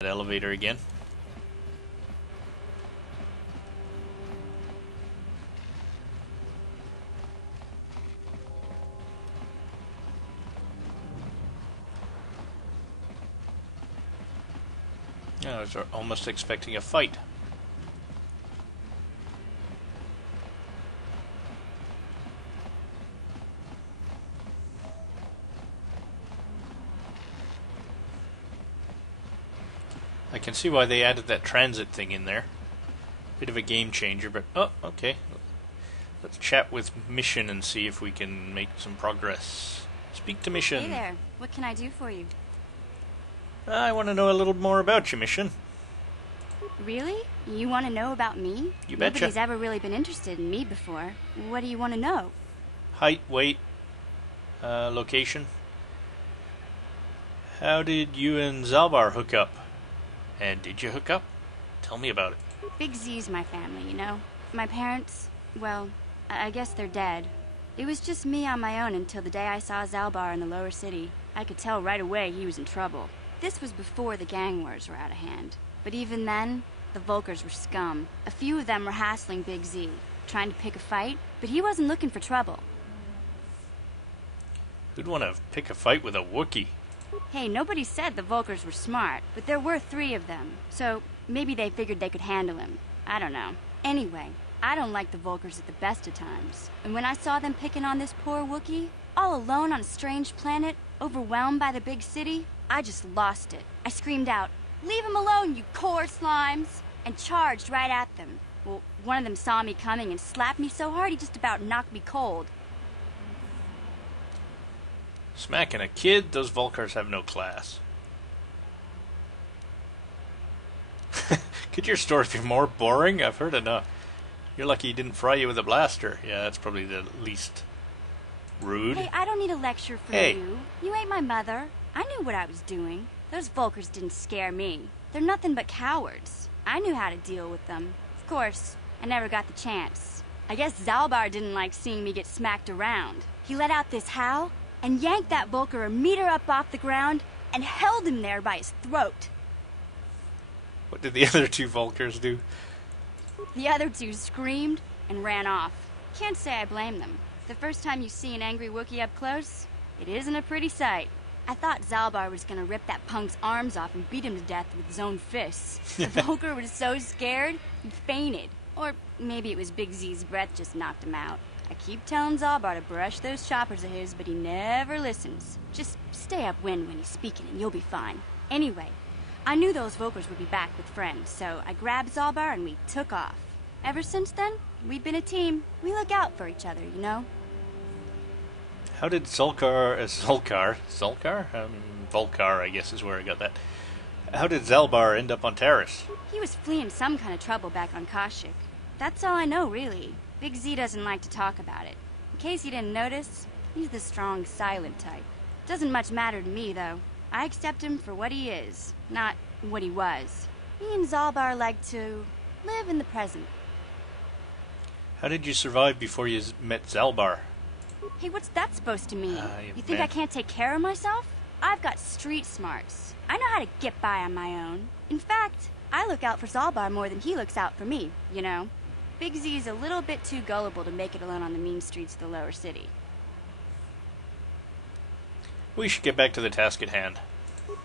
That elevator again. I was almost expecting a fight. I can see why they added that transit thing in there. Bit of a game changer, but oh, okay. Let's chat with Mission and see if we can make some progress. Speak to Mission. Hey there. What can I do for you? I want to know a little more about you, Mission. Really? You want to know about me? You betcha. Nobody's ever really been interested in me before. What do you want to know? Height, weight, location. How did you and Zalbar hook up? And did you hook up? Tell me about it. Big Z's my family, you know? My parents, well, I guess they're dead. It was just me on my own until the day I saw Zalbar in the lower city. I could tell right away he was in trouble. This was before the gang wars were out of hand. But even then, the Volkers were scum. A few of them were hassling Big Z, trying to pick a fight, but he wasn't looking for trouble. Who'd want to pick a fight with a Wookiee? Hey, nobody said the Volkers were smart, but there were 3 of them, so maybe they figured they could handle him. I don't know. Anyway, I don't like the Volkers at the best of times. And when I saw them picking on this poor Wookiee, all alone on a strange planet, overwhelmed by the big city, I just lost it. I screamed out, "Leave him alone, you KotOR slimes!" and charged right at them. Well, one of them saw me coming and slapped me so hard he just about knocked me cold. Smacking a kid? Those Volkars have no class. Could your story be more boring? I've heard enough. You're lucky he didn't fry you with a blaster. Yeah, that's probably the least rude. Hey, I don't need a lecture from you. You ain't my mother. I knew what I was doing. Those Volkers didn't scare me. They're nothing but cowards. I knew how to deal with them. Of course, I never got the chance. I guess Zalbar didn't like seeing me get smacked around. He let out this howl and yanked that Volker a meter up off the ground and held him there by his throat. What did the other 2 Volkers do? The other 2 screamed and ran off. Can't say I blame them. The first time you see an angry Wookiee up close, it isn't a pretty sight. I thought Zalbar was gonna rip that punk's arms off and beat him to death with his own fists. The Volker was so scared, he fainted. Or maybe it was Big Z's breath just knocked him out. I keep telling Zalbar to brush those choppers of his, but he never listens. Just stay upwind when he's speaking and you'll be fine. Anyway, I knew those Volkers would be back with friends, so I grabbed Zalbar and we took off. Ever since then, we've been a team. We look out for each other, you know? How did Volkar, I guess is where I got that. How did Zalbar end up on Taris? He was fleeing some kind of trouble back on Kashyyyk. That's all I know, really. Big Z doesn't like to talk about it. In case you didn't notice, he's the strong, silent type. Doesn't much matter to me, though. I accept him for what he is, not what he was. Me and Zalbar like to live in the present. How did you survive before you met Zalbar? Hey, what's that supposed to mean? You think man. I can't take care of myself? I've got street smarts. I know how to get by on my own. In fact, I look out for Zalbar more than he looks out for me, you know? Big Z's a little bit too gullible to make it alone on the mean streets of the lower city. We should get back to the task at hand.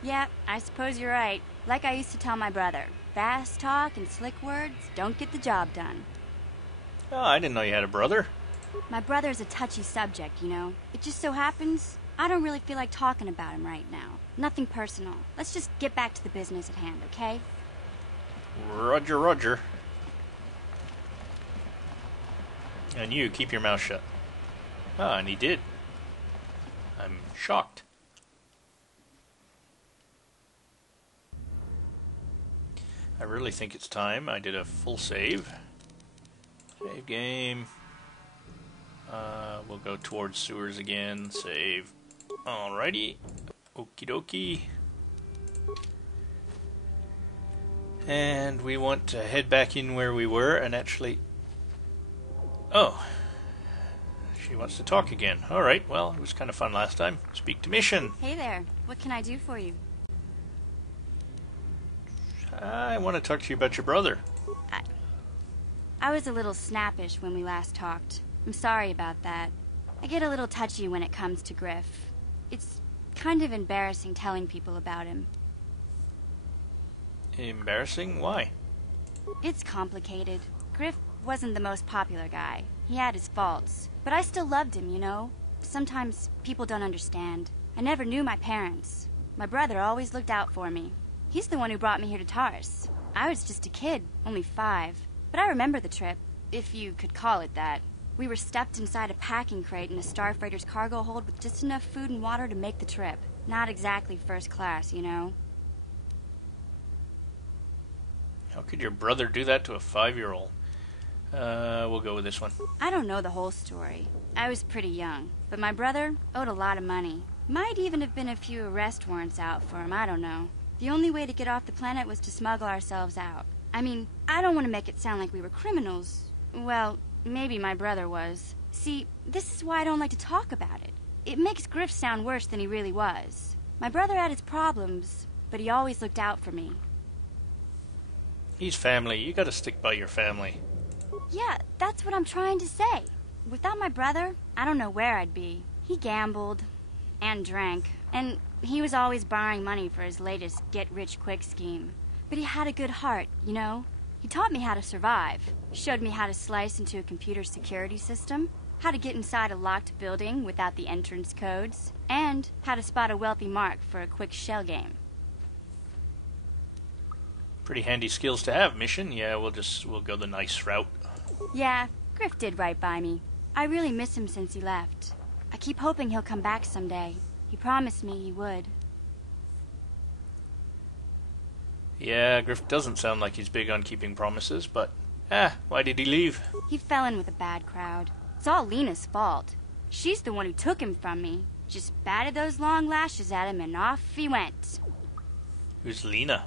Yeah, I suppose you're right. Like I used to tell my brother, fast talk and slick words don't get the job done. Oh, I didn't know you had a brother. My brother's a touchy subject, you know. It just so happens I don't really feel like talking about him right now. Nothing personal. Let's just get back to the business at hand, okay? Roger, roger. And you, keep your mouth shut. Ah, and he did. I'm shocked. I really think it's time I did a full save. Save game. We'll go towards sewers again. Save. Alrighty. Okie dokie. And we want to head back in where we were and actually... Oh. She wants to talk again. Alright, well, it was kind of fun last time. Speak to Mission. Hey there. What can I do for you? I want to talk to you about your brother. I was a little snappish when we last talked. I'm sorry about that. I get a little touchy when it comes to Griff. It's kind of embarrassing telling people about him. Embarrassing? Why? It's complicated. Griff wasn't the most popular guy. He had his faults. But I still loved him, you know? Sometimes people don't understand. I never knew my parents. My brother always looked out for me. He's the one who brought me here to Tars. I was just a kid, only 5. But I remember the trip, if you could call it that. We were stuffed inside a packing crate in a starfreighter's cargo hold with just enough food and water to make the trip. Not exactly first class, you know? How could your brother do that to a 5-year-old? We'll go with this one. I don't know the whole story. I was pretty young. But my brother owed a lot of money. Might even have been a few arrest warrants out for him, I don't know. The only way to get off the planet was to smuggle ourselves out. I mean, I don't want to make it sound like we were criminals. Well, maybe my brother was. See, this is why I don't like to talk about it. It makes Griff sound worse than he really was. My brother had his problems, but he always looked out for me. He's family. You gotta stick by your family. Yeah, that's what I'm trying to say. Without my brother, I don't know where I'd be. He gambled and drank, and he was always borrowing money for his latest get-rich-quick scheme. But he had a good heart, you know? He taught me how to survive. Showed me how to slice into a computer security system, how to get inside a locked building without the entrance codes, and how to spot a wealthy mark for a quick shell game. Pretty handy skills to have, Mission. Yeah, we'll go the nice route. Yeah, Griff did right by me. I really miss him since he left. I keep hoping he'll come back someday. He promised me he would. Yeah, Griff doesn't sound like he's big on keeping promises, but why did he leave? He fell in with a bad crowd. It's all Lena's fault. She's the one who took him from me. Just batted those long lashes at him and off he went. Who's Lena?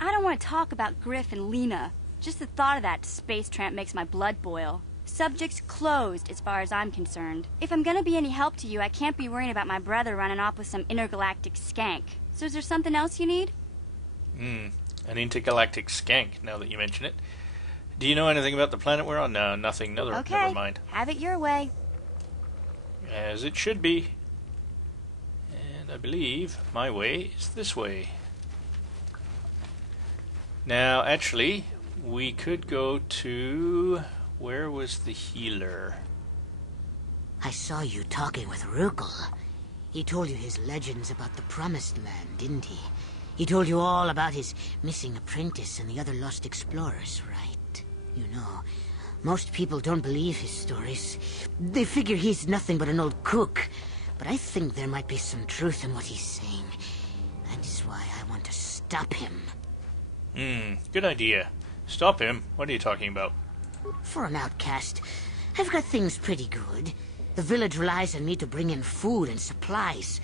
I don't want to talk about Griff and Lena. Just the thought of that space tramp makes my blood boil. Subject's closed as far as I'm concerned. If I'm gonna be any help to you, I can't be worrying about my brother running off with some intergalactic skank. So is there something else you need? An intergalactic skank, now that you mention it. Do you know anything about the planet we're on? No, nothing. Never mind. Have it your way. As it should be. And I believe my way is this way. Now, actually, we could go to... Where was the healer? I saw you talking with Rukel. He told you his legends about the Promised Land, didn't he? He told you all about his missing apprentice and the other lost explorers, right? You know, most people don't believe his stories. They figure he's nothing but an old cook. But I think there might be some truth in what he's saying. That is why I want to stop him. Good idea. Stop him? What are you talking about? For an outcast, I've got things pretty good. The village relies on me to bring in food and supplies.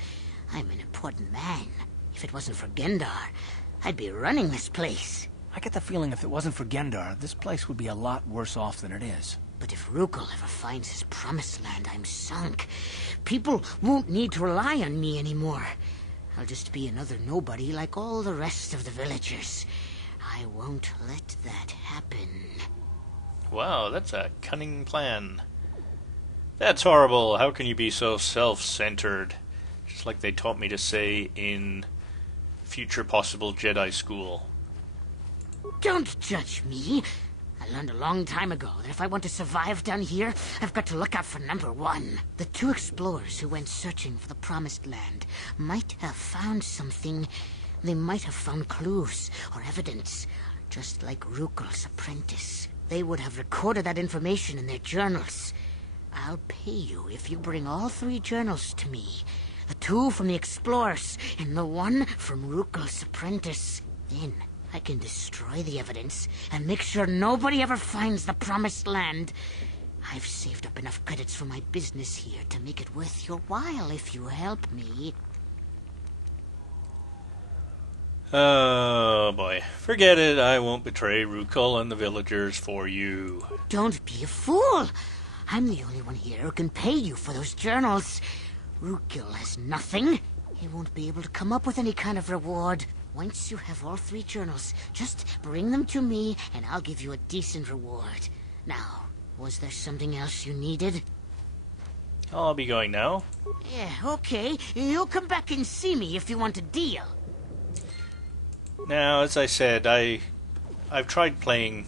I'm an important man. If it wasn't for Gendar, I'd be running this place. I get the feeling if it wasn't for Gendar, this place would be a lot worse off than it is. But if Rukel ever finds his Promised Land, I'm sunk. People won't need to rely on me anymore. I'll just be another nobody like all the rest of the villagers. I won't let that happen. Wow, that's a cunning plan. That's horrible. How can you be so self-centered? Just like they taught me to say in future possible Jedi school. Don't judge me. I learned a long time ago that if I want to survive down here, I've got to look out for number 1. The 2 explorers who went searching for the Promised Land might have found something. They might have found clues or evidence, just like Rukel's apprentice. They would have recorded that information in their journals. I'll pay you if you bring all 3 journals to me. The 2 from the explorers and the 1 from Rukel's apprentice. Then I can destroy the evidence and make sure nobody ever finds the Promised Land. I've saved up enough credits for my business here to make it worth your while if you help me. Oh boy. Forget it. I won't betray Rukel and the villagers for you. Don't be a fool. I'm the only one here who can pay you for those journals. Rukel has nothing. He won't be able to come up with any kind of reward. Once you have all 3 journals, just bring them to me, and I'll give you a decent reward. Now, was there something else you needed? I'll be going now. Yeah, okay. You'll come back and see me if you want a deal. Now, as I said, I've tried playing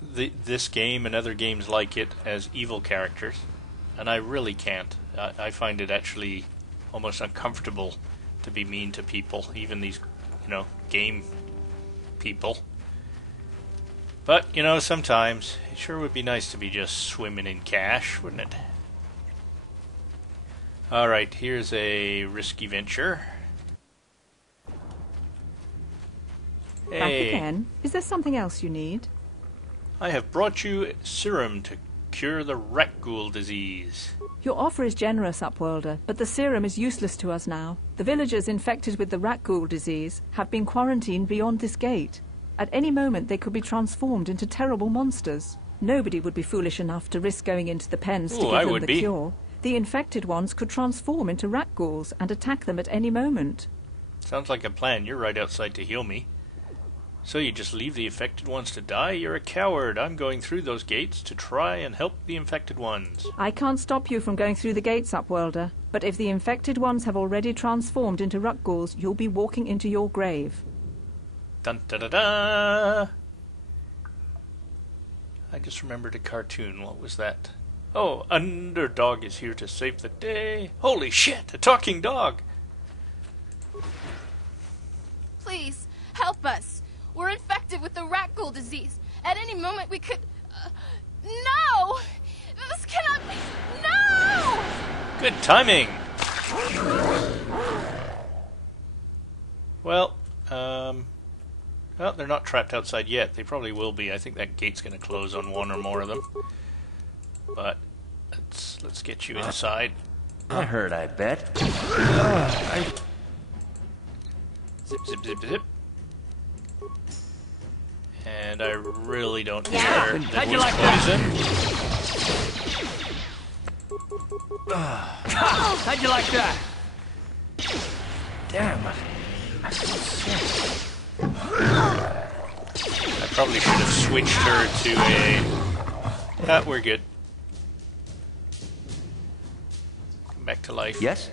this game and other games like it as evil characters, and I really can't. I find it actually almost uncomfortable to be mean to people, even these, game people. But, sometimes it sure would be nice to be just swimming in cash, wouldn't it? Alright, here's a risky venture. Back Hey, again? Is there something else you need? I have brought you serum to cure the rat ghoul disease. Your offer is generous, Upworlder, but the serum is useless to us now. The villagers infected with the rat ghoul disease have been quarantined beyond this gate. At any moment they could be transformed into terrible monsters. Nobody would be foolish enough to risk going into the pens to give I them would the be. cure. The infected ones could transform into rat ghouls and attack them at any moment. Sounds like a plan. You're right outside to heal me. So you just leave the infected ones to die? You're a coward. I'm going through those gates to try and help the infected ones. I can't stop you from going through the gates, Upworlder, but if the infected ones have already transformed into rat ghouls, you'll be walking into your grave. Dun da da da! I just remembered a cartoon. What was that? Oh, Underdog is here to save the day. Holy shit, a talking dog! Please, help us. We're infected with the rat ghoul disease. At any moment we could... no! This cannot be... No! Good timing! Well, they're not trapped outside yet. They probably will be. I think that gate's going to close on one or more of them. But let's get you inside. That hurt, I bet. Zip, zip, zip, zip. And I really don't care that How'd you was like poison. How'd you like that? Damn, I feel sick. I probably should have switched her to a... we're good. Come back to life. Yes?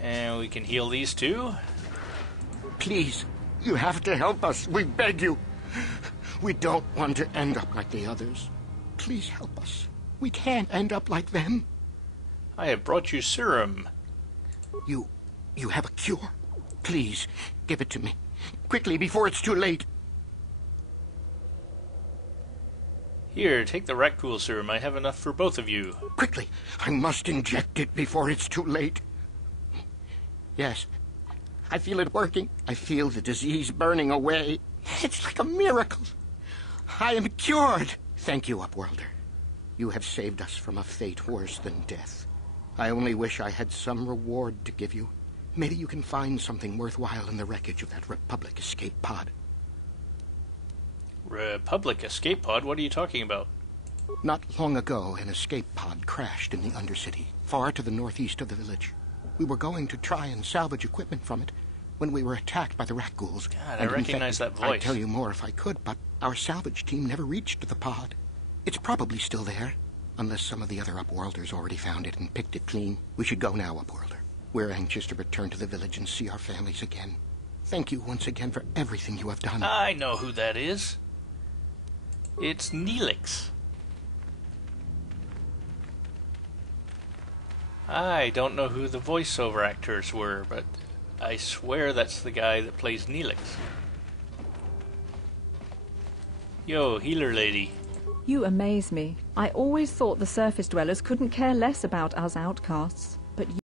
And we can heal these two. Please, you have to help us. We beg you. We don't want to end up like the others. Please help us. We can't end up like them. I have brought you serum. You have a cure? Please, give it to me. Quickly, before it's too late. Here, take the rat ghoul serum. I have enough for both of you. Quickly, I must inject it before it's too late. Yes, I feel it working. I feel the disease burning away. It's like a miracle. I am cured. Thank you, Upworlder. You have saved us from a fate worse than death. I only wish I had some reward to give you. Maybe you can find something worthwhile in the wreckage of that Republic escape pod. Republic escape pod? What are you talking about? Not long ago, an escape pod crashed in the Undercity, far to the northeast of the village. We were going to try and salvage equipment from it when we were attacked by the rat ghouls. God, I recognize that voice. I'd tell you more if I could, but our salvage team never reached the pod. It's probably still there, unless some of the other Upworlders already found it and picked it clean. We should go now, Upworlder. We're anxious to return to the village and see our families again. Thank you once again for everything you have done. I know who that is. It's Neelix. I don't know who the voiceover actors were, but I swear that's the guy that plays Neelix. Yo, healer lady. You amaze me. I always thought the surface dwellers couldn't care less about us outcasts, but